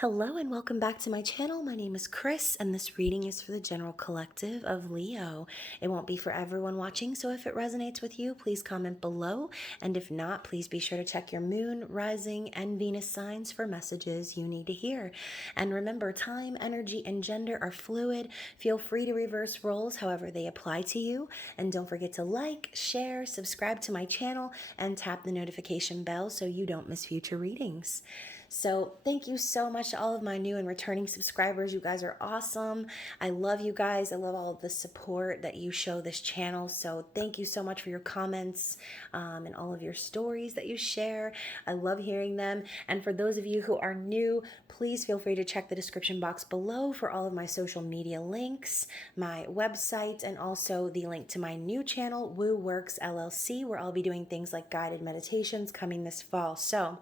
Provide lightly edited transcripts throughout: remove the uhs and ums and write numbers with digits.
Hello and welcome back to my channel. My name is Chris and this reading is for the general collective of Leo. It won't be for everyone watching, so if it resonates with you, please comment below. And if not, please be sure to check your moon, rising, and Venus signs for messages you need to hear. And remember, time, energy, and gender are fluid. Feel free to reverse roles however they apply to you. And don't forget to like, share, subscribe to my channel, and tap the notification bell so you don't miss future readings. So thank you so much to all of my new and returning subscribers. You guys are awesome. I love you guys. I love all of the support that you show this channel. So thank you so much for your comments and all of your stories that you share. I love hearing them. And for those of you who are new, please feel free to check the description box below for all of my social media links, my website, and also the link to my new channel, Woo Works LLC, where I'll be doing things like guided meditations coming this fall. So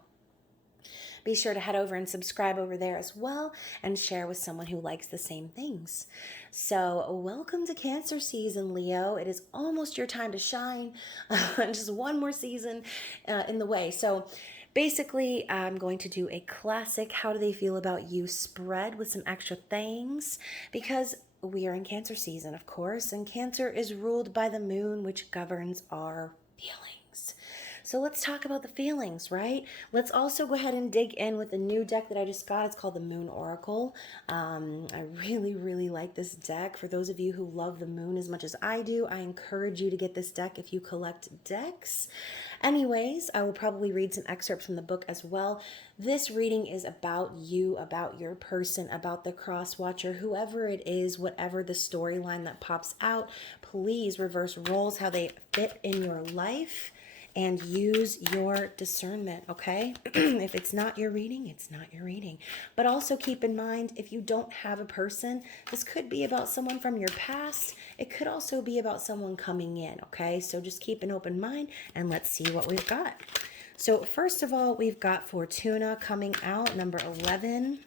be sure to head over and subscribe over there as well and share with someone who likes the same things. So welcome to Cancer season, Leo. It is almost your time to shine. Just one more season in the way. So basically, I'm going to do a classic How Do They Feel About You spread with some extra things because we are in Cancer season, of course, and Cancer is ruled by the moon, which governs our feelings. So let's talk about the feelings, right? Let's also go ahead and dig in with the new deck that I just got. It's called the Moon Oracle. I really like this deck. For those of you who love the moon as much as I do, I encourage you to get this deck if you collect decks. Anyways, I will probably read some excerpts from the book as well. This reading is about you, about your person, about the cross watcher, whoever it is, whatever the storyline that pops out. Please reverse roles how they fit in your life and use your discernment, okay? If it's not your reading, it's not your reading. But also keep in mind, if you don't have a person, this could be about someone from your past. It could also be about someone coming in, okay? So just keep an open mind and let's see what we've got. So first of all, we've got Fortuna coming out, number 11.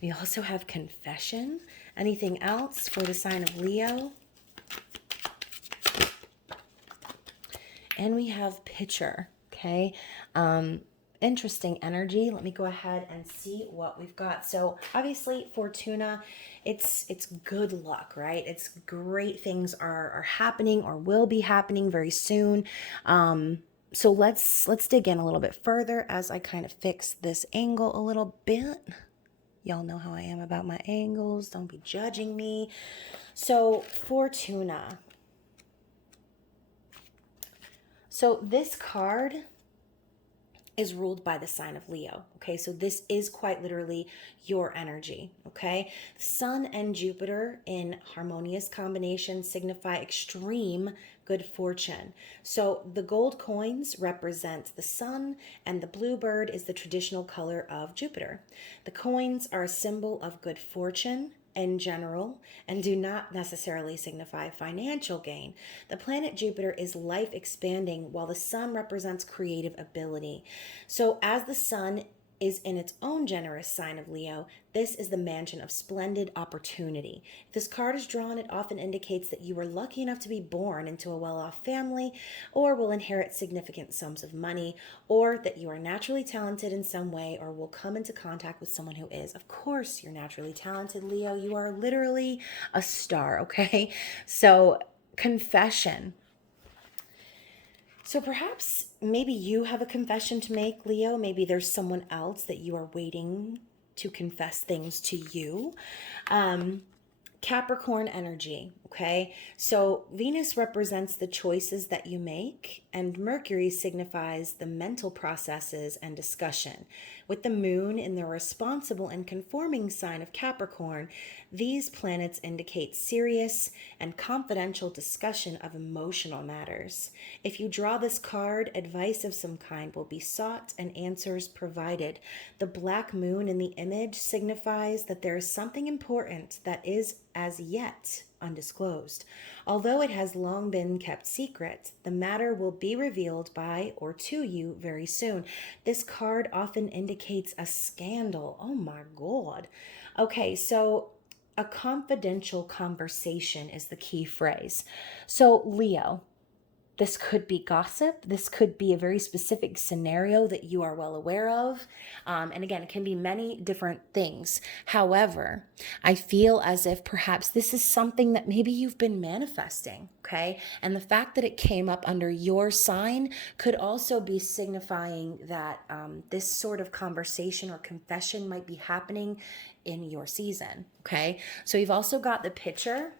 We also have Confession. Anything else for the sign of Leo? And we have Picture, okay? Interesting energy. Let me go ahead and see what we've got. So obviously Fortuna, it's good luck, right? It's great things are happening or will be happening very soon. So let's dig in a little bit further as I kind of fix this angle a little bit. Y'all know how I am about my angles. Don't be judging me. So Fortuna. So this card is ruled by the sign of Leo, okay? So this is quite literally your energy, okay? Sun and Jupiter in harmonious combination signify extreme good fortune. So the gold coins represent the sun and the blue bird is the traditional color of Jupiter. The coins are a symbol of good fortune in general and do not necessarily signify financial gain. The planet Jupiter is life expanding while the sun represents creative ability. So as the sun is in its own generous sign of Leo, this is the mansion of splendid opportunity. If this card is drawn, it often indicates that you were lucky enough to be born into a well-off family or will inherit significant sums of money, or that you are naturally talented in some way or will come into contact with someone who is. Of course, you're naturally talented, Leo. You are literally a star, okay? So, confession. So perhaps maybe you have a confession to make, Leo. Maybe there's someone else that you are waiting to confess things to you. Capricorn energy, okay? So Venus represents the choices that you make, and Mercury signifies the mental processes and discussion. With the moon in the responsible and conforming sign of Capricorn, these planets indicate serious and confidential discussion of emotional matters. If you draw this card, advice of some kind will be sought and answers provided. The black moon in the image signifies that there is something important that is as yet undisclosed. Although it has long been kept secret, the matter will be revealed by or to you very soon. This card often indicates a scandal. Oh my God. Okay, so a confidential conversation is the key phrase. So, Leo, This could be gossip. This could be a very specific scenario that you are well aware of. And again, it can be many different things. However, I feel as if perhaps this is something that maybe you've been manifesting, okay? And the fact that it came up under your sign could also be signifying that this sort of conversation or confession might be happening in your season, okay? So you've also got the picture.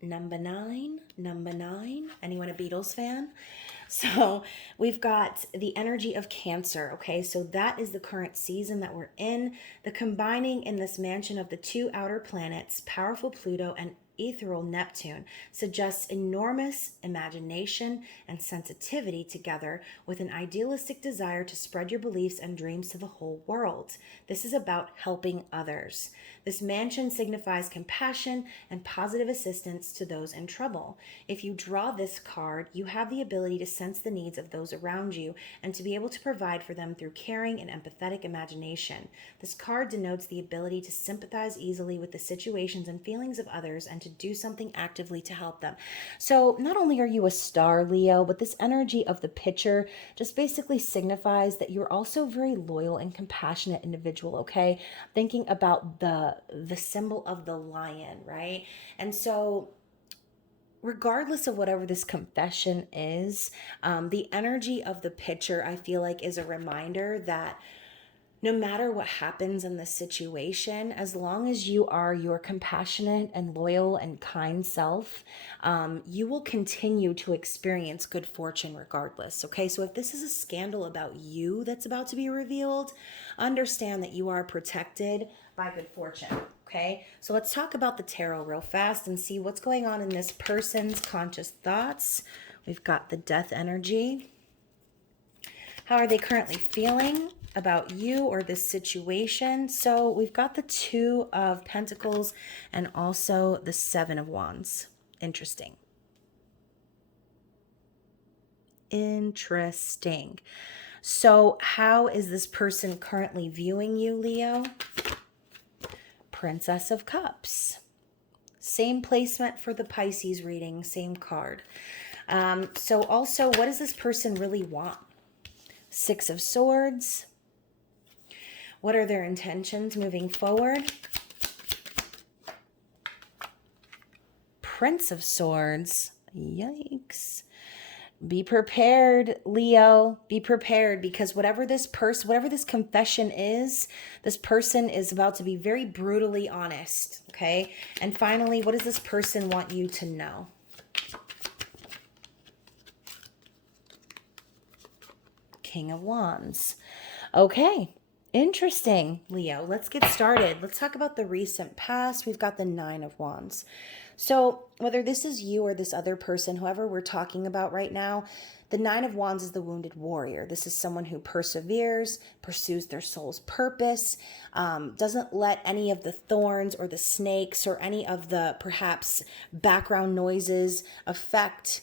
Number nine. Anyone a Beatles fan? So we've got the energy of Cancer, okay? So that is the current season that we're in. The combining in this mansion of the two outer planets, powerful Pluto and ethereal Neptune, suggests enormous imagination and sensitivity together with an idealistic desire to spread your beliefs and dreams to the whole world. This is about helping others. This mansion signifies compassion and positive assistance to those in trouble. If you draw this card, you have the ability to sense the needs of those around you and to be able to provide for them through caring and empathetic imagination. This card denotes the ability to sympathize easily with the situations and feelings of others and to do something actively to help them. So not only are you a star, Leo, but this energy of the picture just basically signifies that you're also a very loyal and compassionate individual, okay? Thinking about the symbol of the lion, right? And so regardless of whatever this confession is, the energy of the picture, I feel like, is a reminder that no matter what happens in the situation, as long as you are your compassionate and loyal and kind self, you will continue to experience good fortune regardless. Okay, so if this is a scandal about you that's about to be revealed, understand that you are protected by good fortune. Okay, so let's talk about the tarot real fast and see what's going on in this person's conscious thoughts. We've got the death energy. How are they currently feeling about you or this situation? So we've got the Two of Pentacles and also the Seven of Wands. Interesting. So how is this person currently viewing you, Leo? Princess of Cups. Same placement for the Pisces reading, same card. So also, what does this person really want? Six of Swords. What are their intentions moving forward? Prince of Swords. Yikes. Be prepared, Leo. Be prepared, because whatever this confession is, this person is about to be very brutally honest, okay? And finally, what does this person want you to know? King of Wands. Okay. Interesting, Leo. Let's get started. Let's talk about the recent past. We've got the Nine of Wands. So whether this is you or this other person, whoever we're talking about right now, the Nine of Wands is the wounded warrior. This is someone who perseveres, pursues their soul's purpose, doesn't let any of the thorns or the snakes or any of the perhaps background noises affect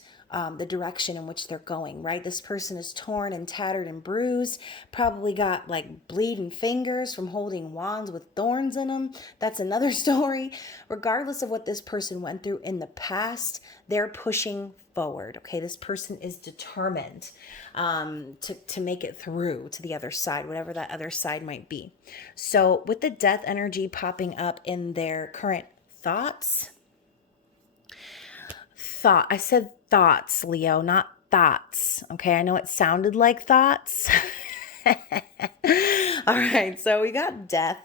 the direction in which they're going, right? This person is torn and tattered and bruised, probably got like bleeding fingers from holding wands with thorns in them. That's another story. Regardless of what this person went through in the past, they're pushing forward, okay? This person is determined to make it through to the other side, whatever that other side might be. So with the death energy popping up in their current thoughts, I said thoughts, Leo, not thoughts. Okay, I know it sounded like thoughts. All right, so we got death.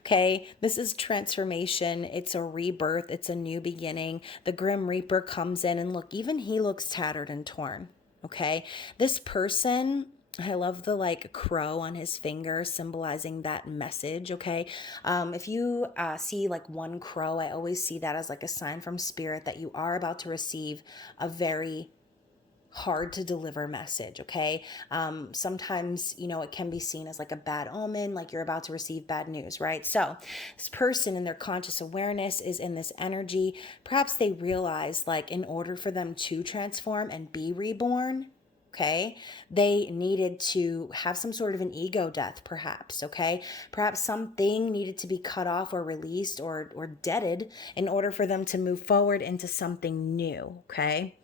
Okay, this is transformation. It's a rebirth. It's a new beginning. The Grim Reaper comes in, and look, even he looks tattered and torn. Okay, this person, I love the like crow on his finger symbolizing that message, okay? If you see like one crow, I always see that as like a sign from spirit that you are about to receive a very hard to deliver message, okay? Sometimes, it can be seen as like a bad omen, like you're about to receive bad news, right? So this person in their conscious awareness is in this energy. Perhaps they realize like in order for them to transform and be reborn, okay, they needed to have some sort of an ego death, perhaps, okay? Perhaps something needed to be cut off or released or deaded in order for them to move forward into something new, okay?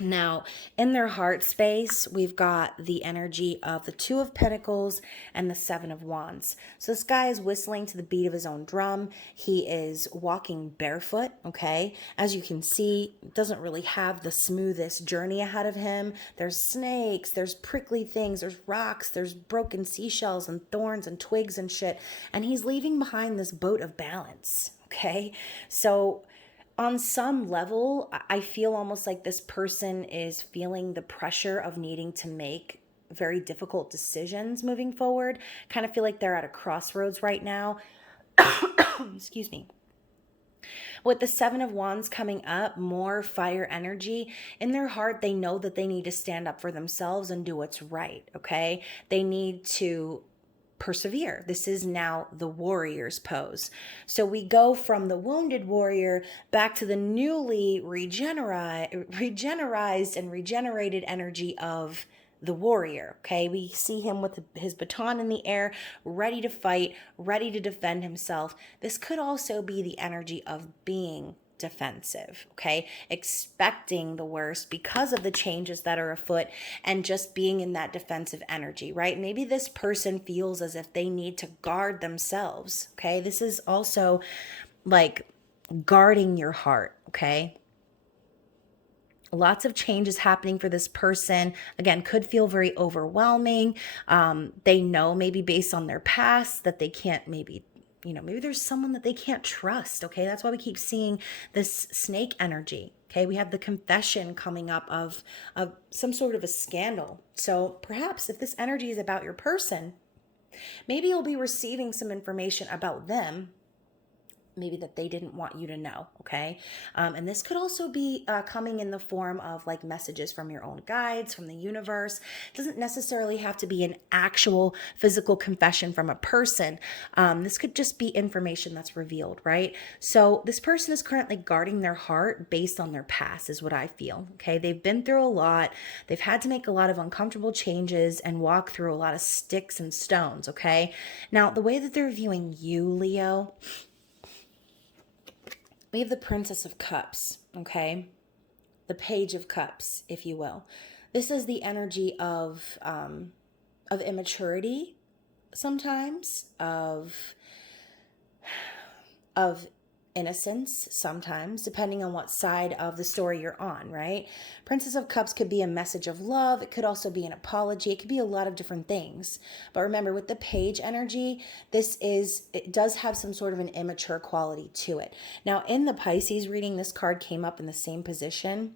Now, in their heart space, we've got the energy of the Two of Pentacles and the Seven of Wands. So this guy is whistling to the beat of his own drum. He is walking barefoot, okay? As you can see, doesn't really have the smoothest journey ahead of him. There's snakes, there's prickly things, there's rocks, there's broken seashells and thorns and twigs and shit. And he's leaving behind this boat of balance, okay? So on some level, I feel almost like this person is feeling the pressure of needing to make very difficult decisions moving forward. Kind of feel like they're at a crossroads right now. Excuse me. With the Seven of Wands coming up, more fire energy. In their heart, they know that they need to stand up for themselves and do what's right, okay? They need to persevere. This is now the warrior's pose. So we go from the wounded warrior back to the newly regenerized and regenerated energy of the warrior. Okay, we see him with his baton in the air, ready to fight, ready to defend himself. This could also be the energy of being defensive, okay? Expecting the worst because of the changes that are afoot and just being in that defensive energy, right? Maybe this person feels as if they need to guard themselves, okay? This is also like guarding your heart, okay? Lots of changes happening for this person. Again, could feel very overwhelming. They know maybe based on their past that they can't maybe there's someone that they can't trust, okay? That's why we keep seeing this snake energy, okay? We have the confession coming up of some sort of a scandal. So perhaps if this energy is about your person, maybe you'll be receiving some information about them maybe that they didn't want you to know, okay? And this could also be coming in the form of like messages from your own guides, from the universe. It doesn't necessarily have to be an actual physical confession from a person. This could just be information that's revealed, right? So this person is currently guarding their heart based on their past is what I feel, okay? They've been through a lot. They've had to make a lot of uncomfortable changes and walk through a lot of sticks and stones, okay? Now, the way that they're viewing you, Leo, we have the Princess of Cups, okay? The Page of Cups, if you will. This is the energy of immaturity sometimes, of innocence sometimes, depending on what side of the story you're on, right? Princess of Cups could be a message of love. It could also be an apology. It could be a lot of different things. But remember, with the page energy, it does have some sort of an immature quality to it. Now, in the Pisces reading, this card came up in the same position.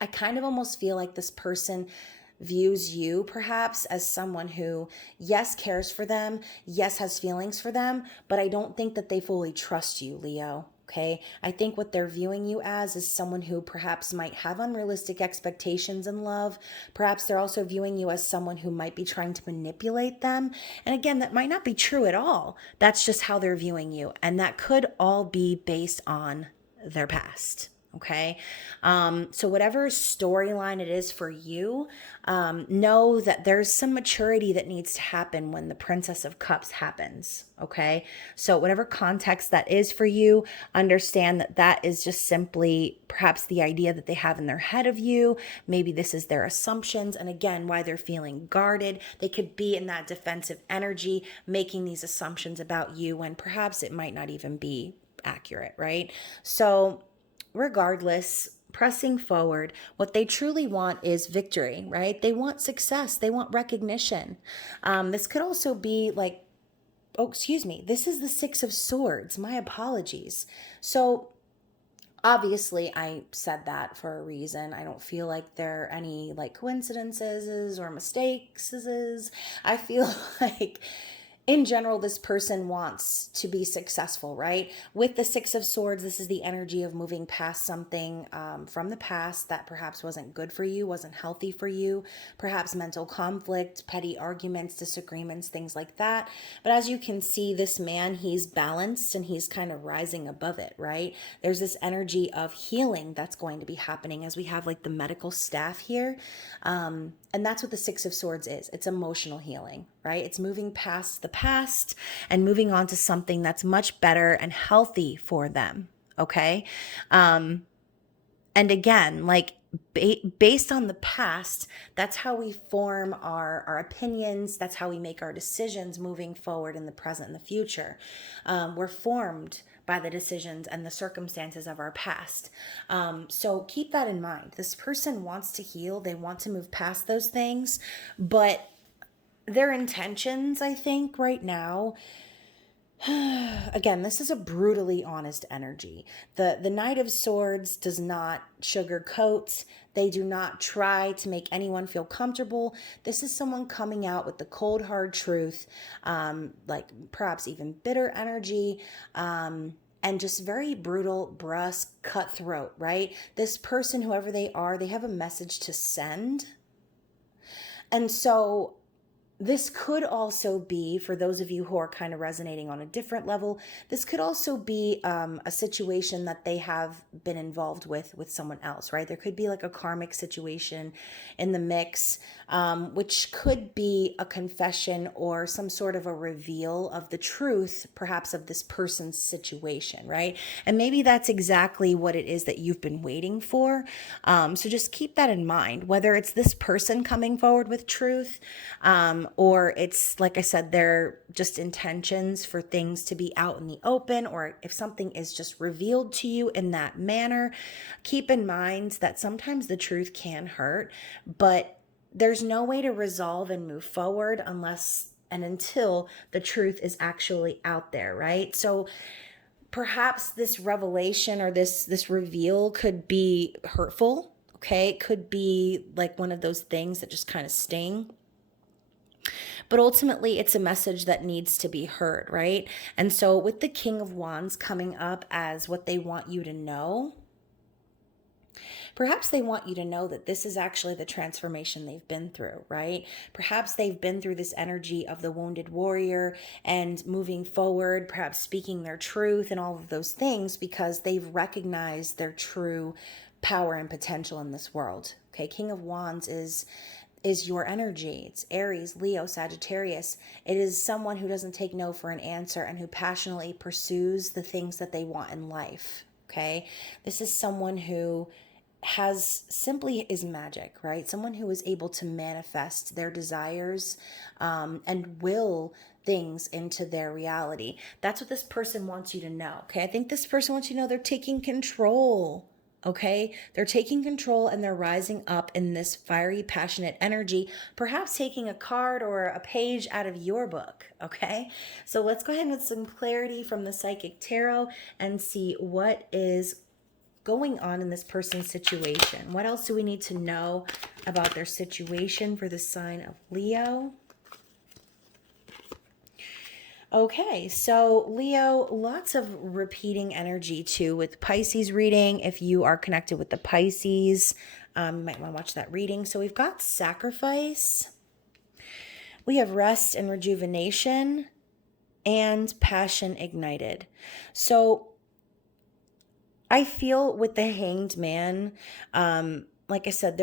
I kind of almost feel like this person views you perhaps as someone who, yes, cares for them, yes, has feelings for them, but I don't think that they fully trust you, Leo. Okay, I think what they're viewing you as is someone who perhaps might have unrealistic expectations in love. Perhaps they're also viewing you as someone who might be trying to manipulate them. And again, that might not be true at all. That's just how they're viewing you. And that could all be based on their past. Okay. So whatever storyline it is for you, know that there's some maturity that needs to happen when the Princess of Cups happens. Okay. So whatever context that is for you, understand that that is just simply perhaps the idea that they have in their head of you. Maybe this is their assumptions. And again, why they're feeling guarded. They could be in that defensive energy, making these assumptions about you when perhaps it might not even be accurate. Right. So regardless, pressing forward, what they truly want is victory, right? They want success. They want recognition. This could also be like, oh, excuse me. This is the Six of Swords. My apologies. So obviously I said that for a reason. I don't feel like there are any like coincidences or mistakes. I feel like in general, this person wants to be successful, right? With the Six of Swords, this is the energy of moving past something from the past that perhaps wasn't good for you, wasn't healthy for you, perhaps mental conflict, petty arguments, disagreements, things like that. But as you can see, this man, he's balanced and he's kind of rising above it, right? There's this energy of healing that's going to be happening as we have like the medical staff here. And that's what the Six of Swords is. It's emotional healing, right? It's moving past the past and moving on to something that's much better and healthy for them, okay? And again, like based on the past, that's how we form our opinions. That's how we make our decisions moving forward in the present and the future. We're formed by the decisions and the circumstances of our past. So keep that in mind. This person wants to heal. They want to move past those things, but their intentions, I think, right now, again, this is a brutally honest energy. The Knight of Swords does not sugarcoat. They do not try to make anyone feel comfortable. This is someone coming out with the cold, hard truth, like perhaps even bitter energy, and just very brutal, brusque, cutthroat, right? This person, whoever they are, they have a message to send. And so this could also be, for those of you who are kind of resonating on a different level, this could also be a situation that they have been involved with someone else, right? There could be like a karmic situation in the mix, which could be a confession or some sort of a reveal of the truth, perhaps of this person's situation, right? And maybe that's exactly what it is that you've been waiting for. So just keep that in mind, whether it's this person coming forward with truth, or it's, like I said, they're just intentions for things to be out in the open, or if something is just revealed to you in that manner, keep in mind that sometimes the truth can hurt, but there's no way to resolve and move forward unless and until the truth is actually out there, right? So perhaps this revelation or this reveal could be hurtful, okay? It could be like one of those things that just kind of sting. But ultimately, it's a message that needs to be heard, right? And so with the King of Wands coming up as what they want you to know, perhaps they want you to know that this is actually the transformation they've been through, right? Perhaps they've been through this energy of the wounded warrior and moving forward, perhaps speaking their truth and all of those things because they've recognized their true power and potential in this world. Okay, King of Wands is your energy. It's Aries, Leo, Sagittarius. It is someone who doesn't take no for an answer and who passionately pursues the things that they want in life. Okay, this is someone who simply is magic, right? Someone who is able to manifest their desires and will things into their reality. That's what this person wants you to know. Okay, I think this person wants you to know they're taking control. Okay, they're taking control and they're rising up in this fiery, passionate energy, perhaps taking a card or a page out of your book. Okay, so let's go ahead and get some clarity from the Psychic Tarot and see what is going on in this person's situation. What else do we need to know about their situation for the sign of Leo? Okay, so Leo, lots of repeating energy too with Pisces reading. If you are connected with the Pisces, you might want to watch that reading. So we've got sacrifice, we have rest and rejuvenation, and passion ignited. So I feel with the Hanged Man, like I said,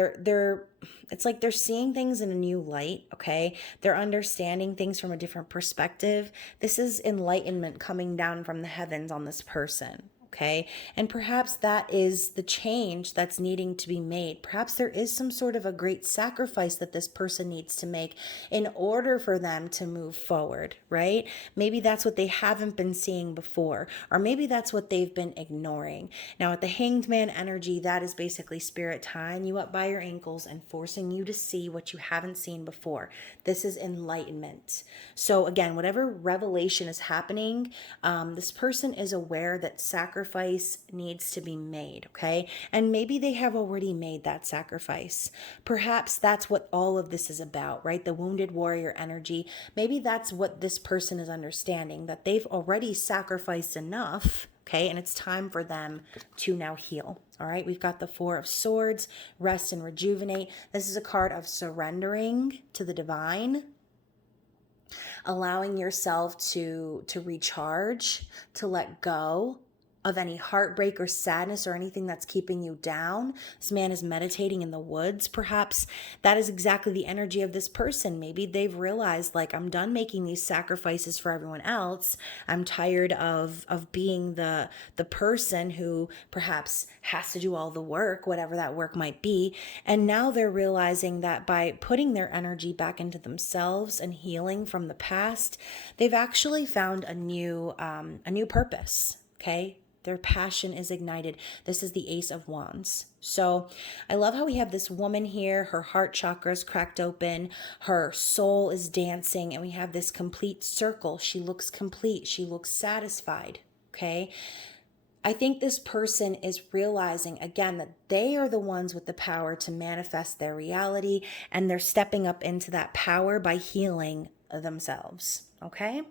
it's like they're seeing things in a new light, okay? They're understanding things from a different perspective. This is enlightenment coming down from the heavens on this person, okay? And perhaps that is the change that's needing to be made. Perhaps there is some sort of a great sacrifice that this person needs to make in order for them to move forward, right? Maybe that's what they haven't been seeing before, or maybe that's what they've been ignoring. Now, with the Hanged Man energy, that is basically spirit tying you up by your ankles and forcing you to see what you haven't seen before. This is enlightenment. So again, whatever revelation is happening, this person is aware that sacrifice needs to be made, okay? And maybe they have already made that sacrifice. Perhaps that's what all of this is about, right? The wounded warrior energy. Maybe that's what this person is understanding, that they've already sacrificed enough, okay? And it's time for them to now heal. All right, we've got the Four of Swords, rest and rejuvenate. This is a card of surrendering to the divine, allowing yourself to recharge, to let go, of any heartbreak or sadness or anything that's keeping you down. This man is meditating in the woods. Perhaps that is exactly the energy of this person. Maybe they've realized, like, I'm done making these sacrifices for everyone else. I'm tired of being the person who perhaps has to do all the work, whatever that work might be. And now they're realizing that by putting their energy back into themselves and healing from the past, they've actually found a new purpose. Okay. Their passion is ignited. This is the Ace of Wands. So I love how we have this woman here. Her heart chakra is cracked open. Her soul is dancing. And we have this complete circle. She looks complete. She looks satisfied. Okay. I think this person is realizing, again, that they are the ones with the power to manifest their reality. And they're stepping up into that power by healing themselves. Okay,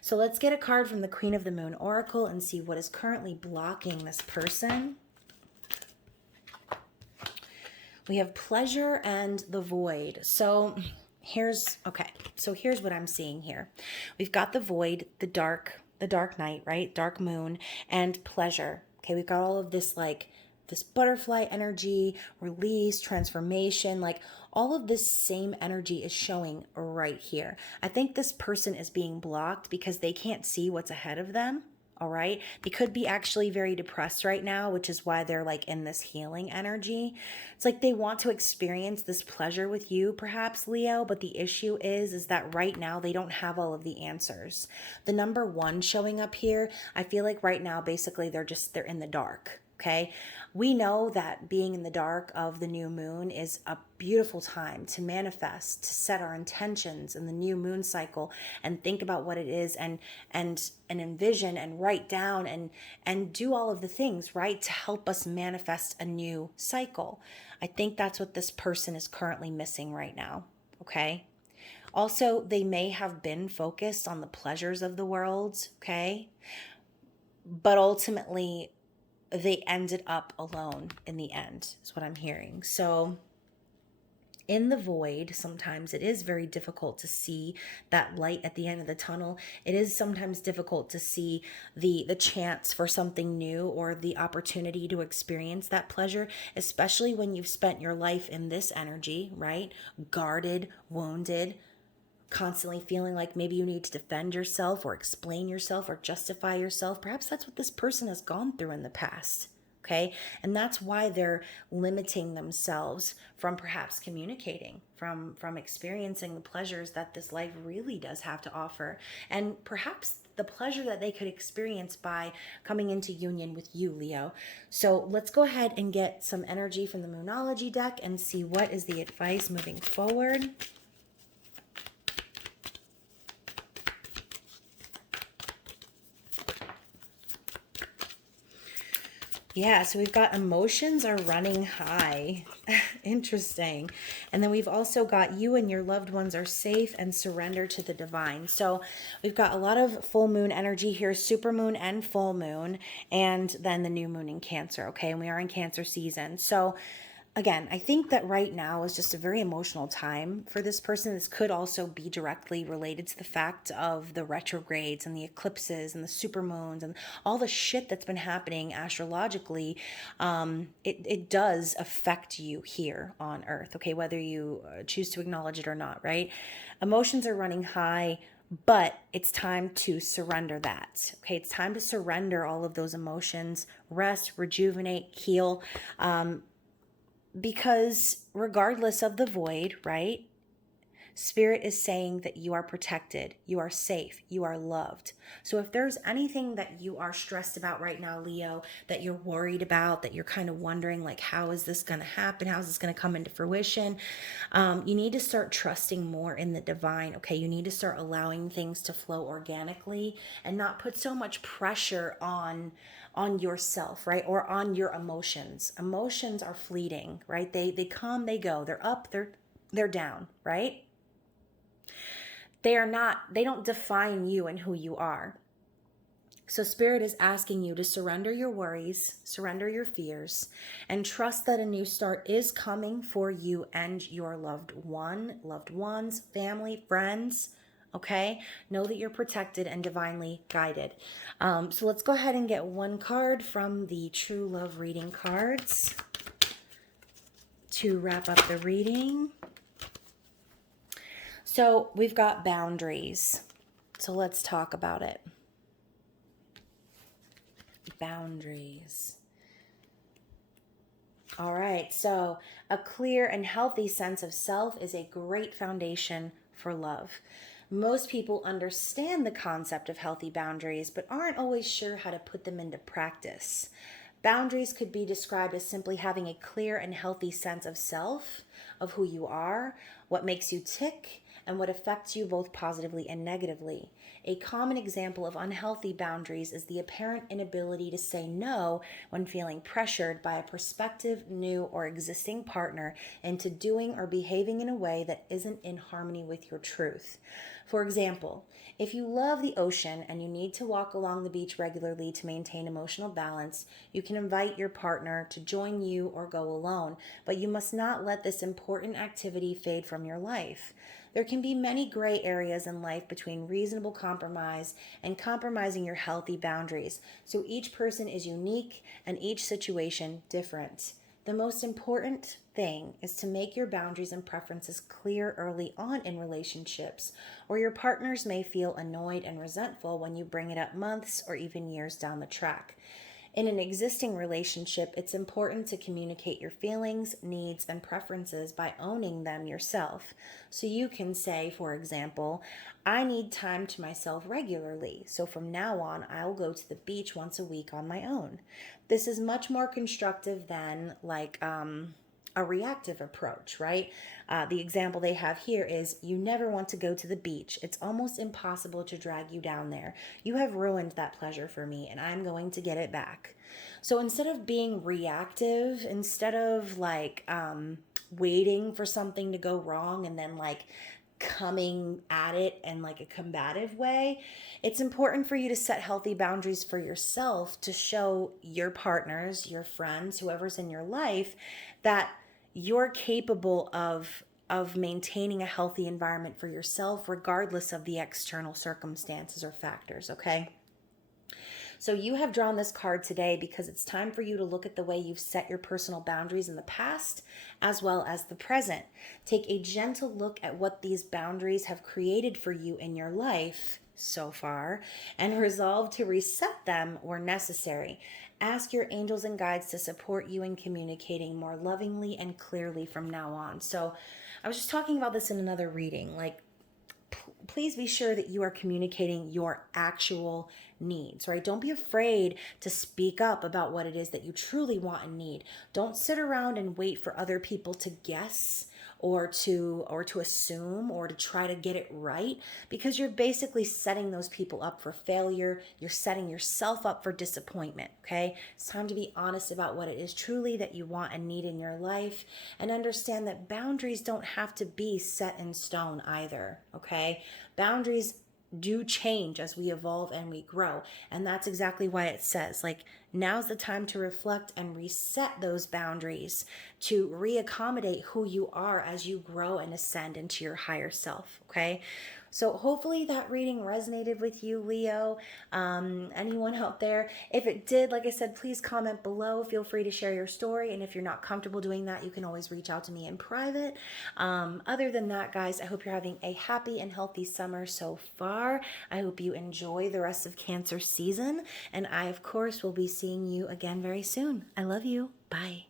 so let's get a card from the Queen of the Moon Oracle and see what is currently blocking this person. We have pleasure and the void. So here's what I'm seeing here. We've got the void, the dark night, right? Dark moon and pleasure. Okay, we've got all of this, like, this butterfly energy, release, transformation, like all of this same energy is showing right here. I think this person is being blocked because they can't see what's ahead of them. All right. They could be actually very depressed right now, which is why they're like in this healing energy. It's like they want to experience this pleasure with you, perhaps, Leo. But the issue is that right now they don't have all of the answers. The number 1 showing up here, I feel like right now, basically, they're in the dark. Okay. We know that being in the dark of the new moon is a beautiful time to manifest, to set our intentions in the new moon cycle and think about what it is and envision and write down and do all of the things, right, to help us manifest a new cycle. I think that's what this person is currently missing right now. Okay. Also, they may have been focused on the pleasures of the world. Okay. But ultimately, they ended up alone in the end, is what I'm hearing. So in the void, sometimes it is very difficult to see that light at the end of the tunnel. It is sometimes difficult to see the chance for something new or the opportunity to experience that pleasure, especially when you've spent your life in this energy, right? Guarded, wounded, constantly feeling like maybe you need to defend yourself or explain yourself or justify yourself. Perhaps that's what this person has gone through in the past. Okay. And that's why they're limiting themselves from perhaps communicating, from experiencing the pleasures that this life really does have to offer. And perhaps the pleasure that they could experience by coming into union with you, Leo. So let's go ahead and get some energy from the Moonology deck and see what is the advice moving forward. Yeah, so we've got emotions are running high. Interesting. And then we've also got you and your loved ones are safe and surrender to the divine. So we've got a lot of full moon energy here, super moon and full moon, and then the new moon in Cancer. Okay, and we are in Cancer season. So again, I think that right now is just a very emotional time for this person. This could also be directly related to the fact of the retrogrades and the eclipses and the supermoons and all the shit that's been happening astrologically. It does affect you here on Earth, okay, whether you choose to acknowledge it or not, right? Emotions are running high, but it's time to surrender that. Okay, it's time to surrender all of those emotions, rest, rejuvenate, heal. Because regardless of the void, right? Spirit is saying that you are protected, you are safe, you are loved. So if there's anything that you are stressed about right now, Leo, that you're worried about, that you're kind of wondering, like, how is this going to happen? How is this going to come into fruition? You need to start trusting more in the divine, okay? You need to start allowing things to flow organically and not put so much pressure on yourself, right? Or on your emotions. Emotions are fleeting, right? They come, they go. They're up, they're down, right? They don't define you and who you are. So Spirit is asking you to surrender your worries, surrender your fears, and trust that a new start is coming for you and your loved ones, family, friends. okay? Know that you're protected and divinely guided. So let's go ahead and get one card from the True Love reading cards to wrap up the reading. So we've got boundaries. So let's talk about it. Boundaries. All right, so a clear and healthy sense of self is a great foundation for love. Most people understand the concept of healthy boundaries, but aren't always sure how to put them into practice. Boundaries could be described as simply having a clear and healthy sense of self, of who you are, what makes you tick, and what affects you both positively and negatively. A common example of unhealthy boundaries is the apparent inability to say no when feeling pressured by a prospective, new, or existing partner into doing or behaving in a way that isn't in harmony with your truth. For example, if you love the ocean and you need to walk along the beach regularly to maintain emotional balance, you can invite your partner to join you or go alone, but you must not let this important activity fade from your life. There can be many gray areas in life between reasonable compromise and compromising your healthy boundaries, so each person is unique and each situation different. The most important thing is to make your boundaries and preferences clear early on in relationships, or your partners may feel annoyed and resentful when you bring it up months or even years down the track. In an existing relationship, it's important to communicate your feelings, needs, and preferences by owning them yourself. So you can say, for example, I need time to myself regularly, so from now on, I'll go to the beach once a week on my own. This is much more constructive than a reactive approach, right? The example they have here is you never want to go to the beach. It's almost impossible to drag you down there. You have ruined that pleasure for me, and I'm going to get it back. So instead of being reactive, instead of waiting for something to go wrong and then coming at it in a combative way, it's important for you to set healthy boundaries for yourself to show your partners, your friends, whoever's in your life, that you're capable of maintaining a healthy environment for yourself regardless of the external circumstances or factors, okay? So you have drawn this card today because it's time for you to look at the way you've set your personal boundaries in the past as well as the present. Take a gentle look at what these boundaries have created for you in your life so far and resolve to reset them where necessary. Ask your angels and guides to support you in communicating more lovingly and clearly from now on. So I was just talking about this in another reading. Please be sure that you are communicating your actual needs, right? Don't be afraid to speak up about what it is that you truly want and need. Don't sit around and wait for other people to guess or to assume or to try to get it right, because you're basically setting those people up for failure. You're setting yourself up for disappointment, okay? It's time to be honest about what it is truly that you want and need in your life, and understand that boundaries don't have to be set in stone either, okay? Boundaries do change as we evolve and we grow. And that's exactly why it says, now's the time to reflect and reset those boundaries to reaccommodate who you are as you grow and ascend into your higher self, okay? So hopefully that reading resonated with you, Leo. Anyone out there? If it did, like I said, please comment below. Feel free to share your story. And if you're not comfortable doing that, you can always reach out to me in private. Other than that, guys, I hope you're having a happy and healthy summer so far. I hope you enjoy the rest of Cancer season. And I, of course, will be seeing you again very soon. I love you. Bye.